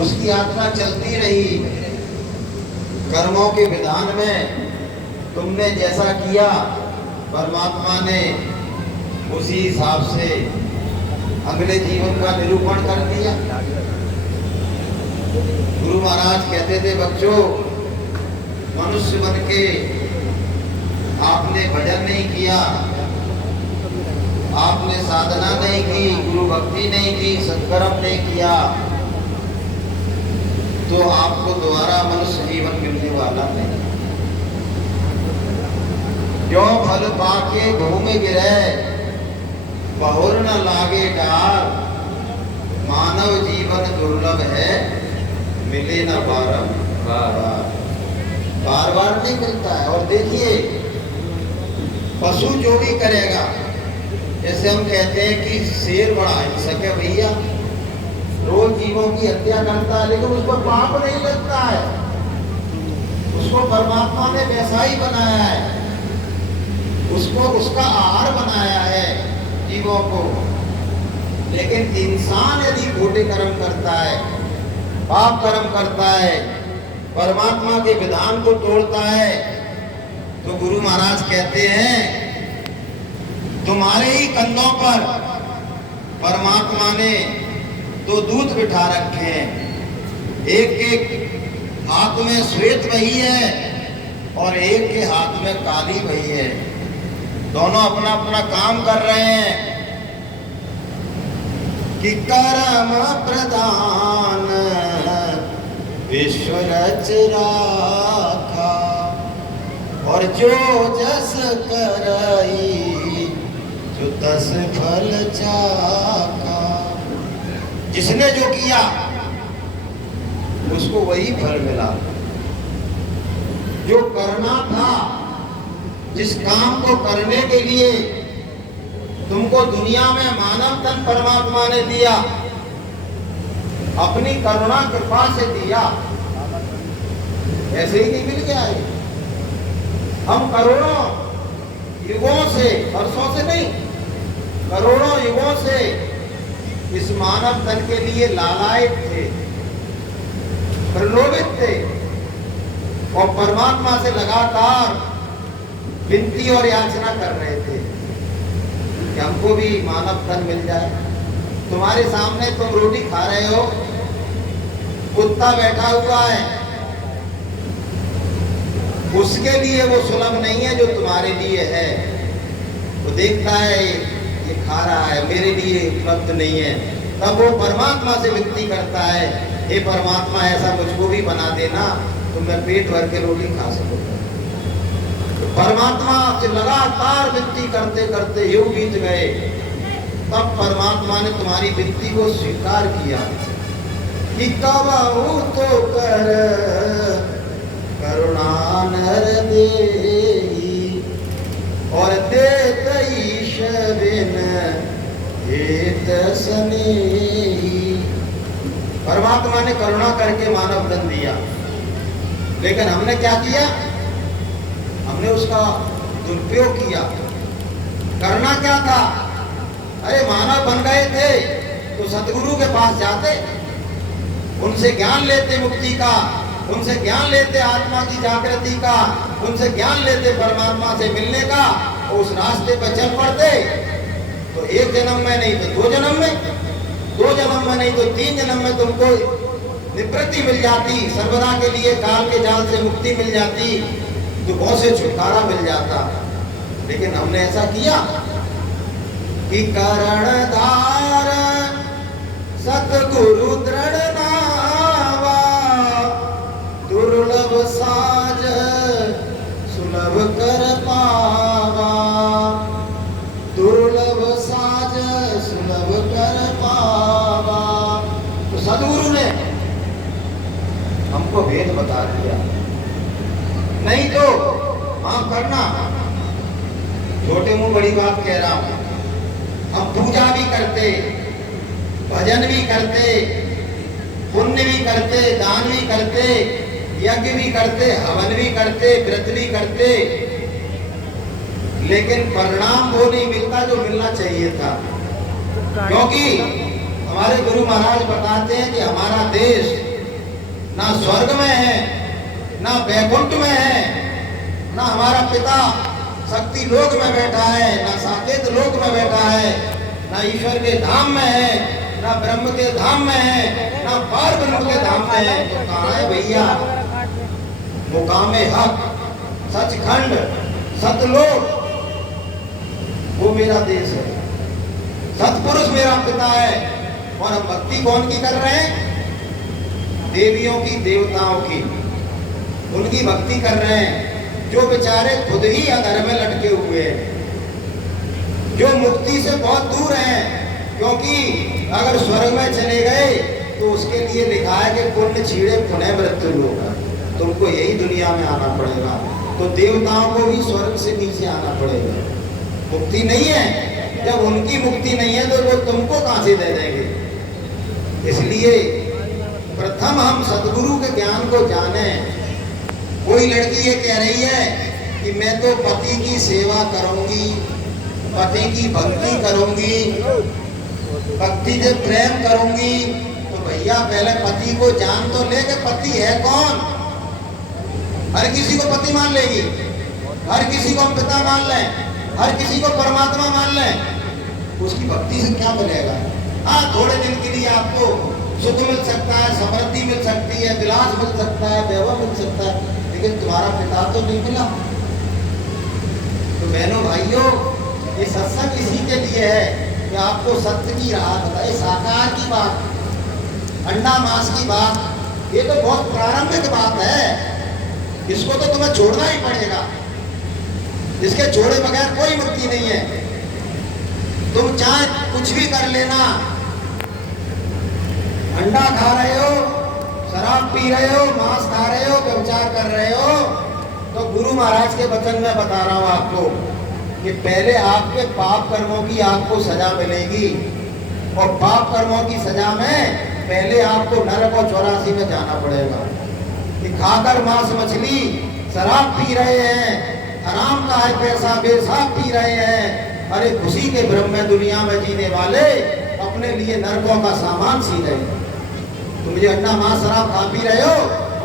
उसकी यात्रा चलती रही। कर्मों के विधान में तुमने जैसा किया परमात्मा ने उसी हिसाब से अगले जीवन का निरूपण कर दिया। गुरु महाराज कहते थे, बच्चों मनुष्य बन के आपने भजन नहीं किया, आपने साधना नहीं की, गुरु भक्ति नहीं की, सत्कर्म नहीं किया, तो आपको दोबारा मनुष्य जीवन मिलने वाला नहीं। जो फल पाके भूमि गिरे बहुर न लागे डार, मानव जीवन दुर्लभ है मिले न बारंबार। बार बार नहीं मिलता है। और देखिए पशु जो भी करेगा, जैसे हम कहते हैं कि शेर बड़ा हिंसक है भैया, रोज जीवों की हत्या करता है, लेकिन उसको पाप नहीं लगता है। उसको परमात्मा ने वैसा ही बनाया है, उसको उसका आहार बनाया है जीवों को। लेकिन इंसान यदि खोटे कर्म करता है, पाप कर्म करता है, परमात्मा के विधान को तोड़ता है, तो गुरु महाराज कहते हैं तुम्हारे ही कंधों पर परमात्मा ने दो दूत बिठा रखे हैं। एक के हाथ में श्वेत वही है और एक के हाथ में काली वही है। दोनों अपना अपना काम कर रहे हैं कि कर्म प्रदान विश्व रच राखा, और जो जस करई जो तस फल चाखा। जिसने जो किया उसको वही फल मिला। जो करना था, जिस काम को करने के लिए तुमको दुनिया में मानव तन परमात्मा ने दिया, अपनी करुणा कृपा से दिया, ऐसे ही नहीं मिल गया है। हम करोड़ों युगों से, वर्षों से नहीं, करोड़ों युगों से इस मानव तन के लिए लालायित थे, प्रलोभित थे, और परमात्मा से लगातार विनती और याचना कर रहे थे कि हमको भी मानव तन मिल जाए। तुम्हारे सामने तुम रोटी खा रहे हो, कुत्ता बैठा हुआ है, उसके लिए वो सुलभ नहीं है जो तुम्हारे लिए है। वो देखता है ये खा रहा है, मेरे लिए उपलब्ध नहीं है, तब वो परमात्मा से विनती करता है, हे परमात्मा ऐसा मुझको भी बना देना तो मैं पेट भर के रोटी खा सकूंगा। तो परमात्मा से लगातार विनती करते करते युग बीत गए, तब परमात्मा ने तुम्हारी विनती को स्वीकार किया कि कबहू तो कर करुणा नर देहि, और देत ईश बिन हेत स्नेही। परमात्मा ने करुणा करके मानव जन्म दिया, लेकिन हमने क्या किया? हमने उसका दुरुपयोग किया। करना क्या था? अरे मानव बन गए थे तो सतगुरु के पास जाते, उनसे ज्ञान लेते मुक्ति का, उनसे ज्ञान लेते आत्मा की जागृति का, उनसे ज्ञान लेते परमात्मा से मिलने का, और उस रास्ते पर चल पड़ते तो एक जन्म में नहीं तो दो जन्म में, दो जन्म में नहीं तो तीन जन्म में तुमको निवृत्ति मिल जाती, सर्वदा के लिए काल के जाल से मुक्ति मिल जाती, दुखों से छुटकारा मिल जाता। लेकिन हमने ऐसा किया कि करणधार सतगुरु दृढ़ नावा, दुर्लभ साज सुलभ कर पावा, दुर्लभ साज सुलभ कर पावा। तो सदगुरु ने हमको भेद बता दिया, नहीं तो हाँ करना। छोटे मुंह बड़ी बात कह रहा हूं, हम पूजा भी करते, भजन भी करते, पुण्य भी करते, दान भी करते, यज्ञ भी करते, हवन भी करते, व्रत भी करते, लेकिन परिणाम वो नहीं मिलता जो मिलना चाहिए था। क्योंकि हमारे गुरु महाराज बताते हैं कि हमारा देश ना स्वर्ग में है, ना वैकुंठ में है, ना हमारा पिता शक्ति लोक में बैठा है, ना साकेत लोक में बैठा है, ना ईश्वर के धाम में है, ना ब्रह्म के धाम में है, ना पार ब्रह्म के धाम में है। तो कहाँ है भैया? मुकामे हक, सचखंड, सतलोक, वो मेरा देश है। सतपुरुष मेरा पिता है। और हम भक्ति कौन की कर रहे हैं? देवियों की, देवताओं की, उनकी भक्ति कर रहे हैं जो बेचारे खुद ही अधर में लटके हुए हैं, जो मुक्ति से बहुत दूर हैं। क्योंकि अगर स्वर्ग में चले गए तो उसके लिए लिखा है कि पुण्य छीड़े पुण्य मृत्यु लोग, तुमको यही दुनिया में आना पड़ेगा। तो देवताओं को भी स्वर्ग से नीचे आना पड़ेगा। मुक्ति नहीं है। जब उनकी मुक्ति नहीं है तो वो तुमको कहां से दे देंगे? इसलिए प्रथम हम सदगुरु के ज्ञान को जाने। कोई लड़की ये कह रही है कि मैं तो पति की सेवा करूंगी, पति की भक्ति करूंगी, भक्ति से प्रेम करूंगी। तो भैया पहले पति को जान तो ले कि पति है कौन। हर किसी को पति मान लेगी, हर किसी को हम पिता मान लें, हर किसी को परमात्मा मान लें, उसकी भक्ति से क्या मिलेगा? हाँ, थोड़े दिन के लिए आपको सुख मिल सकता है, समृद्धि मिल सकती है, विलास मिल सकता है, वैभव मिल सकता है, लेकिन तुम्हारा पिता तो नहीं मिला। तो बहनों भाइयों, ये सत्संग इसी के लिए है कि आपको सत्य की राह बताए। साकार की बात, अंडा मांस की बात, ये तो बहुत प्रारंभिक बात है। इसको तो तुम्हें छोड़ना ही पड़ेगा। इसके छोड़े बगैर कोई मुक्ति नहीं है। तुम चाहे कुछ भी कर लेना, अंडा खा रहे हो, शराब पी रहे हो, मांस खा रहे हो, व्यभिचार कर रहे हो, तो गुरु महाराज के वचन में बता रहा हूं आपको कि पहले आपके पाप कर्मों की आपको सजा मिलेगी। और पाप कर्मों की सजा में पहले आपको नरक और 84 में जाना पड़ेगा। कि खाकर मांस मछली, शराब पी रहे हैं, हराम का है पैसा, बेसाब पी रहे हैं। अरे खुशी के भ्रम में दुनिया में जीने वाले अपने लिए नरकों का सामान सी रहे हैं। तुम ये अंडा मांस शराब खा पी रहे हो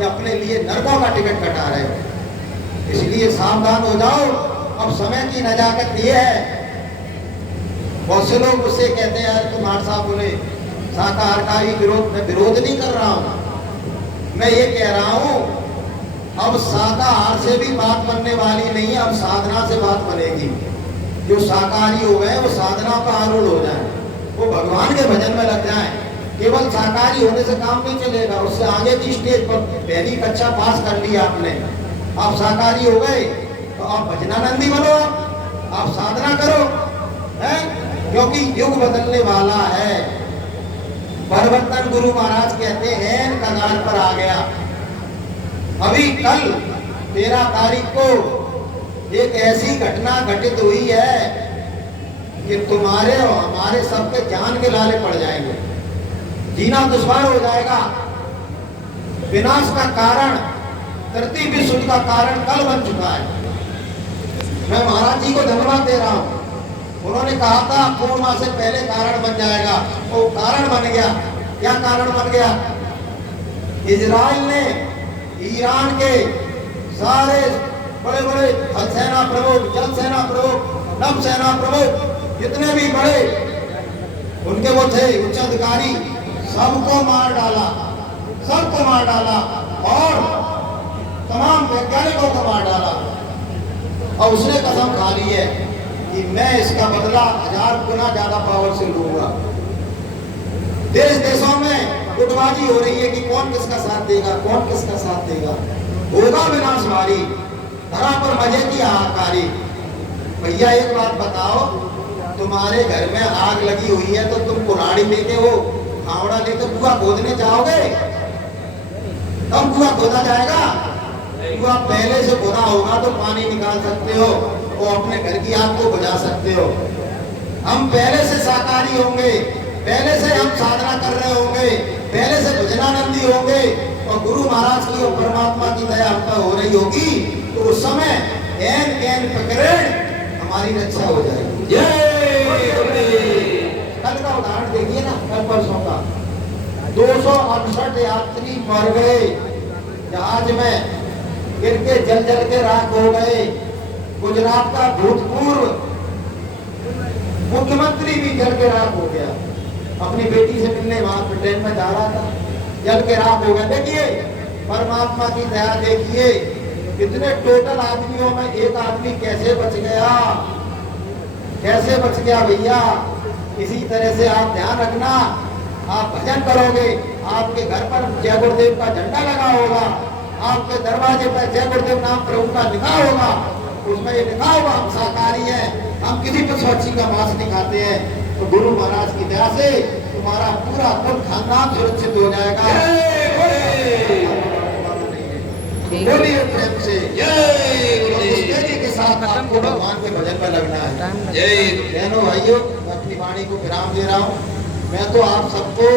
या अपने लिए नरकों का टिकट कटा रहे हो। इसलिए सावधान हो जाओ। अब समय की नजाकत ये है। बहुत से लोग मुझसे कहते हैं, यार कुमार साहब बोले शाकाहार का ही विरोध, मैं विरोध नहीं कर रहा हूं। मैं ये कह रहा हूं अब शाकाहार से भी बात बनने वाली नहीं है, अब साधना से बात बनेगी। जो शाकाहारी हो गए वो साधना पर आरूढ़ हो जाए, वो भगवान के भजन में लग जाए। केवल शाकाहारी होने से काम नहीं चलेगा, उससे आगे की स्टेज पर पहली कक्षा पास कर ली आपने, आप शाकाहारी हो गए तो आप भजनानंदी बनो, आप साधना करो, है? क्योंकि युग बदलने वाला है। परिवर्तन गुरु महाराज कहते हैं कगार पर आ गया। अभी कल 13 तारीख को एक ऐसी घटना घटित हुई है कि तुम्हारे और हमारे सबके जान के लाले पड़ जाएंगे, जीना दुश्वार हो जाएगा। विनाश का कारण, तृतीय विश्व का कारण कल बन चुका है। मैं महाराज जी को धन्यवाद दे रहा हूं। उन्होंने कहा था पूर्णिमा से पहले कारण बन जाएगा, वो कारण बन गया। क्या कारण बन गया? इजराइल ने ईरान के सारे बड़े बड़े थल सेना प्रमुख, जल सेना प्रमुख, नभ सेना प्रमुख, जितने भी बड़े उनके वो थे उच्च अधिकारी, सबको मार डाला, सबको मार डाला और तमाम वैज्ञानिकों को मार डाला। और उसने कसम खा ली है कि मैं इसका बदला 1000 गुना ज्यादा पावर से लूंगा। देश देशों में गुटबाजी हो रही है कि कौन किसका साथ देगा, कौन किसका साथ देगा। होगा विनाश भारी, धरा पर मजे की हाहाकारी। भैया एक बात बताओ, तुम्हारे घर में आग लगी हुई है तो तुम कुल्हाड़ी लेके वो फावड़ा लेके कुआं खोदने जाओगे? कब कुआं खोदा जाएगा? कुआं पहले से खोदा होगा तो पानी निकाल सकते हो, वो अपने घर की आग को बुझा सकते हो। हम पहले से शाकाहारी होंगे, पहले से हम साधना कर रहे होंगे, पहले से भजनानंदी होंगे और गुरु महाराज की और परमात्मा की दया हम पर हो रही होगी, तो उस समय एन कैन पकड़े हमारी रक्षा हो जाएगी। जय। कल का उदाहरण देखिए ना, कल परसों का 268 यात्री मर गए जहाज में, गिर के जल जल के राख हो गए। गुजरात का भूतपूर्व मुख्यमंत्री भी जल के राख हो गया। अपनी बेटी से मिलने वहां पर ट्रेन में जा रहा था, जल के राख हो गया। देखिए परमात्मा की दया, देखिए कितने टोटल आदमियों में एक आदमी कैसे बच गया, कैसे बच गया भैया। इसी तरह से आप ध्यान रखना, आप भजन करोगे, आपके घर पर जय गुरुदेव का झंडा लगा होगा, आपके दरवाजे पर जय गुरुदेव नाम प्रभु का लिखा होगा, उसमें ये लिखा होगा हम शाकाहारी हैं, हम किसी पशु का मांस नहीं खाते हैं। तो गुरु महाराज की दया से तुम्हारा पूरा कुल खानदान सुरक्षित हो जाएगा। बोलिए प्रेम से जय के साथ आपको भगवान के भजन में लगना है। जय बहनों भाइयों, मैं अपनी वाणी को विराम दे रहा हूँ। मैं तो आप सबको